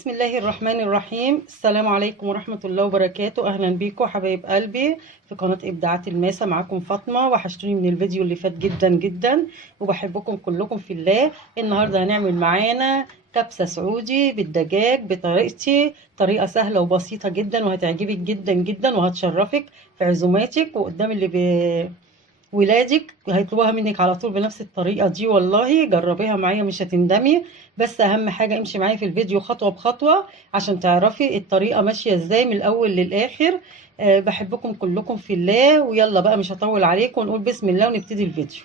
بسم الله الرحمن الرحيم. السلام عليكم ورحمة الله وبركاته. أهلا بيكم حبايب قلبي في قناة إبداعات الماسة. معاكم فاطمة، وحشتوني من الفيديو اللي فات جدا جدا، وبحبكم كلكم في الله. النهاردة هنعمل معانا كبسة سعودي بالدجاج بطريقتي، طريقة سهلة وبسيطة جدا وهتعجبك جدا جدا وهتشرفك في عزوماتك وقدام ولادك هيطلبوها منك على طول بنفس الطريقة دي. والله جربيها معايا مش هتندمي. بس اهم حاجة امشي معايا في الفيديو خطوة بخطوة عشان تعرفي الطريقة ماشية ازاي من الاول للاخر. بحبكم كلكم في الله. ويلا بقى مش هطول عليكم ونقول بسم الله ونبتدي الفيديو.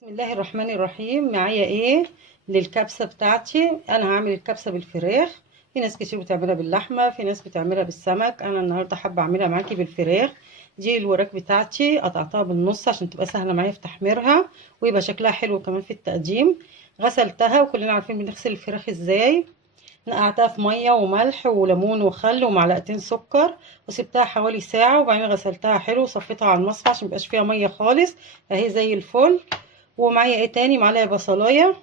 بسم الله الرحمن الرحيم. معايا ايه للكبسة بتاعتي؟ انا هعمل الكبسة بالفراخ. في ناس كتير بتعملها باللحمة، في ناس بتعملها بالسمك. انا النهاردة حابة اعملها معاكي بالفراخ. دي الوراك بتاعتي قطعتها بالنص عشان تبقى سهلة معايا في تحميرها ويبقى شكلها حلو كمان في التقديم. غسلتها، وكلنا عارفين بنغسل الفراخ ازاي. نقعتها في مية وملح وليمون وخل ومعلقتين سكر، وسبتها حوالي ساعة، وبعدين غسلتها حلو وصفيتها على المصفى عشان ميبقاش فيها مية خالص. اهي زي الفل. ومعايا ايه تاني؟ معايا بصلايه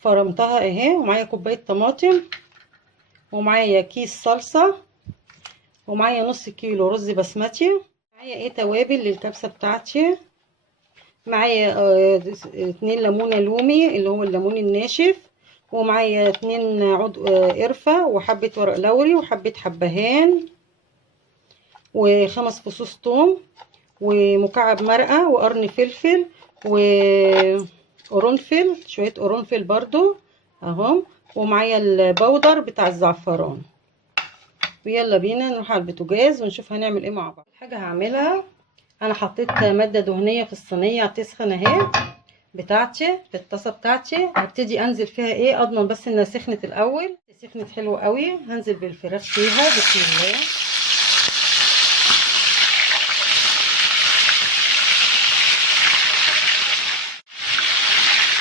فرمتها اهي، ومعايا كوبايه طماطم، ومعايا كيس صلصه، ومعايا نص كيلو رز بسمتي. معايا ايه توابل للكبسه بتاعتي. معايا 2 ليمونه لومي اللي هو الليمون الناشف، ومعايا 2 عود قرفه، وحبه ورق لوري، وحبه حبهان، و5 فصوص ثوم، ومكعب مرقه، وقرن فلفل، وقرنفل، شويه قرنفل برضو اهو، ومعايا البودر بتاع الزعفران. ويلا بينا نروح على البوتاجاز ونشوف هنعمل ايه مع بعض. حاجه هعملها، انا حطيت ماده دهنيه في الصينيه تسخن اهي بتاعتي في الطاسه بتاعتي. هبتدي انزل فيها ايه، اضمن بس انها سخنت الاول. سخنت حلو قوي. هنزل بالفراخ فيها بسم الله.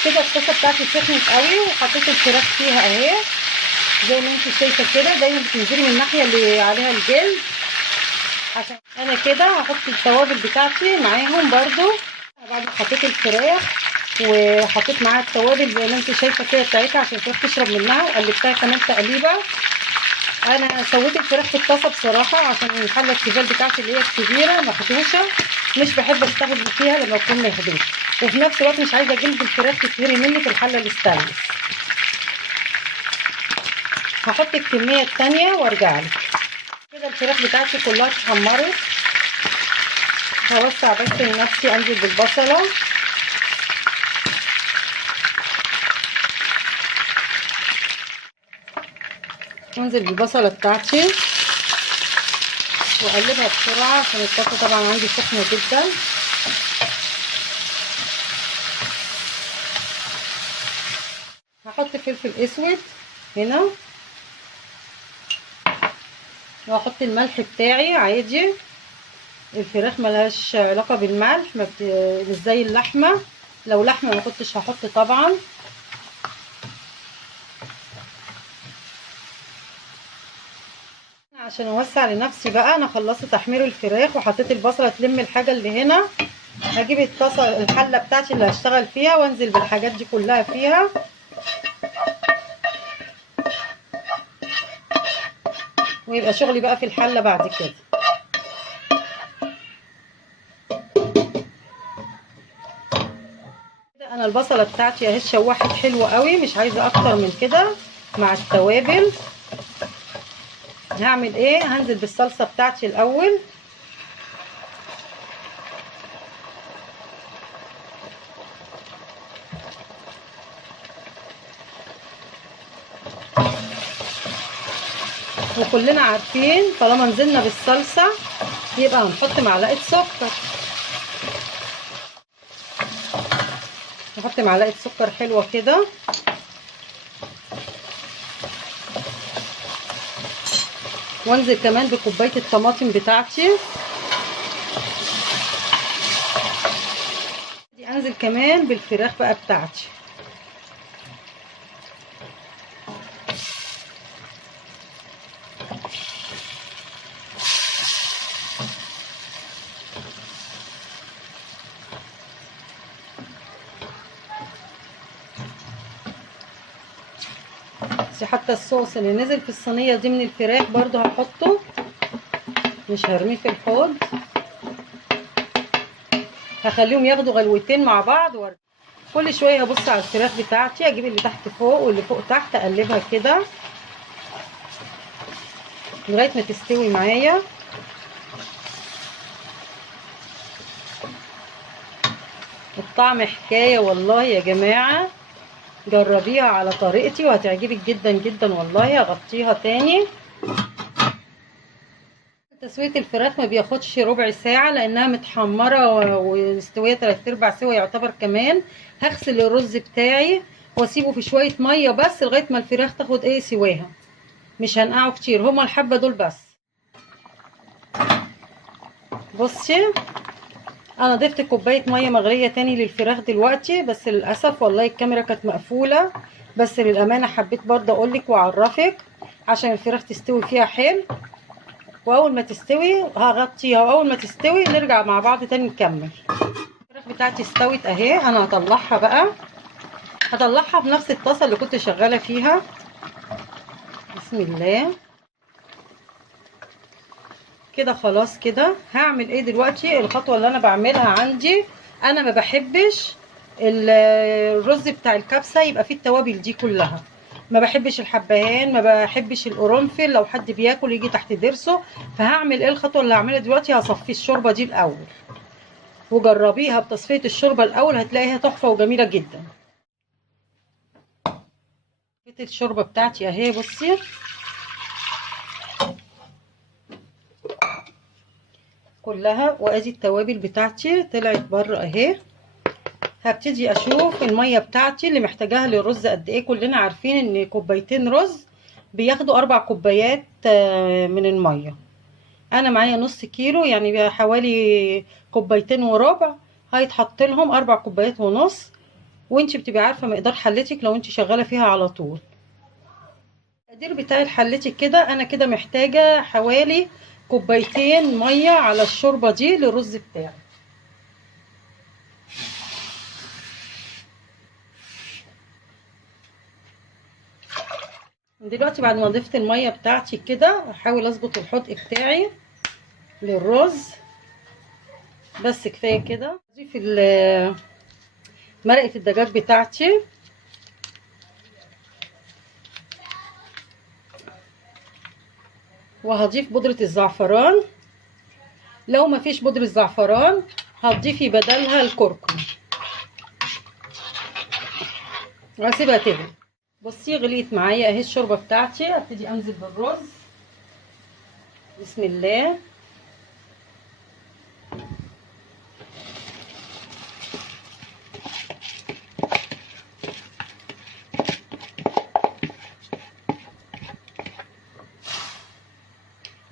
كده الطاسه بتاعتي سخنت قوي، وحطيت الفراخ فيها اهي زي ما انت شايفه كده. دايما بتنزلي من الناحيه اللي عليها الجلد. عشان انا كده هحط التوابل بتاعتي معاهم برضو. بعد ما حطيت الفراخ وحطيت معاها التوابل زي ما انت شايفه كده بتاعتها عشان الفراخ تشرب منها، وقلبتها كمان تقليبه. انا سويت الفراخ في الطاسه بصراحه عشان الحله التيفال بتاعتي اللي هي الكبيره مخدوشه، مش بحب استخدم فيها لما تكون مخدوشه، وفي نفس الوقت مش عايزه جلد الفراخ تتهري مني في الحله الستانلس. هحط الكميه الثانيه وارجع لك. كده الفراخ بتاعتي كلها اتحمرت. هوسع بس لنفسي انزل بالبصله. انزل بالبصله بتاعتي واقلبها بسرعه عشان الطاسه طبعا عندي سخنه جدا. هحط فلفل اسود هنا، وهحط الملح بتاعي عادي. الفراخ ملهاش علاقه بالملح، مش زي اللحمه. لو لحمه ما كنتش هحط طبعا. عشان اوسع لنفسي بقى، انا خلصت تحمير الفراخ وحطيت البصله تلم الحاجه اللي هنا. هجيب الطاسه الحله بتاعتي اللي هشتغل فيها وانزل بالحاجات دي كلها فيها، ويبقى شغلي بقى في الحله بعد كده. انا البصله بتاعتي اهي اتشوحت حلوه قوي، مش عايزه اكتر من كده. مع التوابل هعمل ايه؟ هنزل بالصلصه بتاعتي الاول. وكلنا عارفين طالما نزلنا بالصلصه يبقى هنحط معلقه سكر. نحط معلقه سكر حلوه كده، وانزل كمان بكوبايه الطماطم بتاعتي. انزل كمان بالفراخ بقى بتاعتي. بصي حتى الصوص اللي نزل في الصينيه دي من الفراخ برضو هحطه، مش هرميه في الحوض، هخليهم ياخدوا غلوتين مع بعض. كل شويه ابص على الفراخ بتاعتي، اجيب اللي تحت فوق واللي فوق تحت، اقلبها كده لغايه ما تستوي معايا. الطعم حكايه والله يا جماعه، جربيها على طريقتي وهتعجبك جدا جدا والله. هغطيها تاني. تسويه الفراخ ما بياخدش ربع ساعه لانها متحمره ومستويه 3/4 سوا يعتبر كمان. هغسل الرز بتاعي واسيبه في شويه ميه بس لغايه ما الفراخ تاخد سواها، مش هنقعه كتير، هما الحبه دول بس. بصي انا ضفت كوبايه ميه مغليه تاني للفراخ دلوقتي، بس للاسف والله الكاميرا كانت مقفوله، بس للامانه حبيت برضه اقولك واعرفك عشان الفراخ تستوي فيها حلو. واول ما تستوي هغطيها، واول ما تستوي نرجع مع بعض تاني نكمل. الفراخ بتاعتي استوت اهي، انا هطلعها بقى، هطلعها في نفس الطاسه اللي كنت شغاله فيها. بسم الله كده خلاص. كده هعمل ايه دلوقتي؟ الخطوه اللي انا بعملها عندي، انا ما بحبش الرز بتاع الكبسه يبقى فيه التوابل دي كلها، ما بحبش الحبهان، ما بحبش القرنفل لو حد بياكل يجي تحت ضرسه. فهعمل ايه الخطوه اللي هعملها دلوقتي؟ هصفي الشوربه دي الاول، وجربيها بتصفيه الشوربه الاول هتلاقيها تحفه وجميله جدا. الشوربه بتاعتي اهي بصي كلها، وادي التوابل بتاعتي طلعت بره اهي. هبتدي اشوف الميه بتاعتي اللي محتاجاها للرز قد ايه. كلنا عارفين ان كوبايتين رز بياخدوا 4 كوبايات من الميه. انا معايا نص كيلو، يعني حوالي كوبايتين وربع، هيتحط لهم 4 كوبايات ونص. وانت بتبقي عارفه مقدار حلتك لو انت شغاله فيها على طول. المقادير بتاعت حلتك كده، انا كده محتاجه حوالي كوبايتين ميه على الشوربه دي للرز بتاعي. دلوقتي بعد ما ضفت الميه بتاعتي كده هحاول اظبط الحدق بتاعي للرز، بس كفايه كده. اضيف مرقه الدجاج بتاعتي، وهضيف بودره الزعفران. لو ما فيش بودره زعفران هتضيفي بدلها الكركم، وهسيبها تغلي. بصي غليت معايا اهي الشوربه بتاعتي، ابتدي انزل بالرز. بسم الله.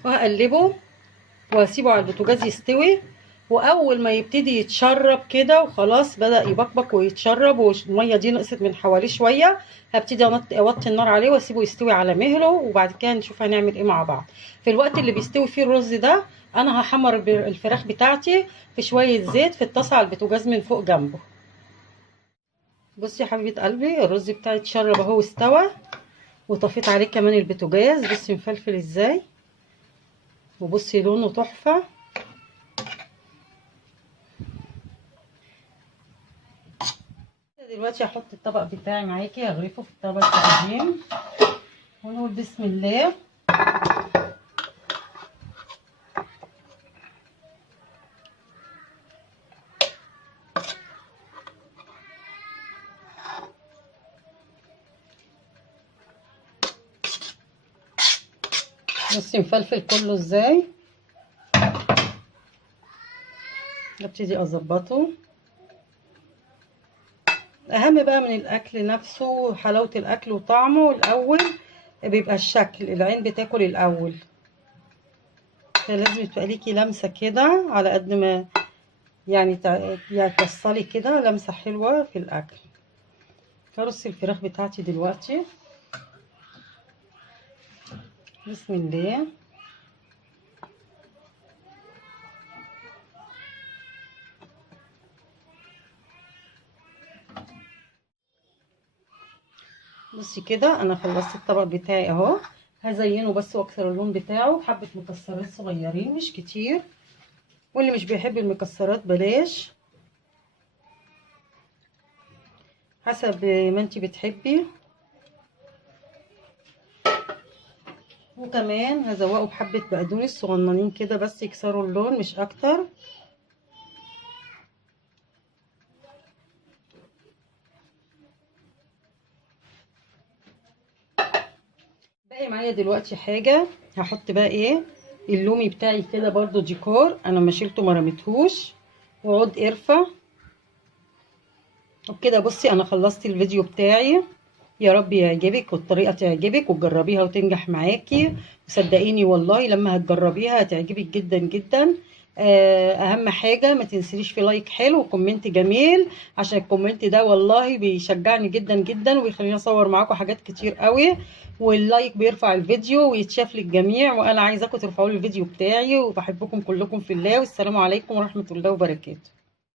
وهقلبه وهسيبه على البوتاجاز يستوي. واول ما يبتدي يتشرب كده وخلاص بدا يبقبق ويتشرب والميه دي نقصت من حواليه شويه، هبتدي اوطي النار عليه واسيبه يستوي على مهله، وبعد كده نشوف هنعمل ايه مع بعض. في الوقت اللي بيستوي فيه الرز ده انا هحمر الفراخ بتاعتي في شويه زيت في الطاسه على البوتاجاز من فوق جنبه. بصي يا حبيبه قلبي الرز بتاعي اتشرب اهو واستوى، وطفيت عليه كمان البوتاجاز. بصي مفلفل ازاي، وبصي لونه تحفه. دلوقتي هحط الطبق بتاعي معاكي، هغرفه في الطبق القديم ونقول بسم الله. بصي مفلفل كله ازاي، ابتدي اظبطه. اهم بقى من الاكل نفسه حلاوه الاكل وطعمه الاول بيبقى الشكل، العين بتاكل الاول، فلازم تبقى ليكي لمسه كده على قد ما يعني يعني توصلي كده لمسه حلوه في الاكل. هرص الفراخ بتاعتي دلوقتي. بسم الله. بصي كده انا خلصت الطبق بتاعي اهو. هزينه بس واكسر اللون بتاعه بحبه مكسرات صغيرين مش كتير، واللي مش بيحب المكسرات بلاش، حسب ما انتي بتحبي. وكمان هزوقه بحبه بقدونس صغننين كده بس يكسروا اللون مش اكتر. باقي معايا دلوقتي حاجه هحط بقى ايه، اللومي بتاعي كده برضو ديكور، انا ما شيلته ما رميتهوش، وعود قرفه. وبكده بصي انا خلصت الفيديو بتاعي، يا رب يعجبك والطريقه تعجبك وتجربيها وتنجح معاكي، وصدقيني والله لما هتجربيها هتعجبك جدا جدا. اهم حاجه ما تنسيش في لايك حلو وكومنت جميل، عشان الكومنت ده والله بيشجعني جدا جدا وبيخليني اصور معاكم حاجات كتير قوي، واللايك بيرفع الفيديو ويتشاف للجميع، وانا عايزاكم ترفعوا لي الفيديو بتاعي، وبحبكم كلكم في الله، والسلام عليكم ورحمه الله وبركاته.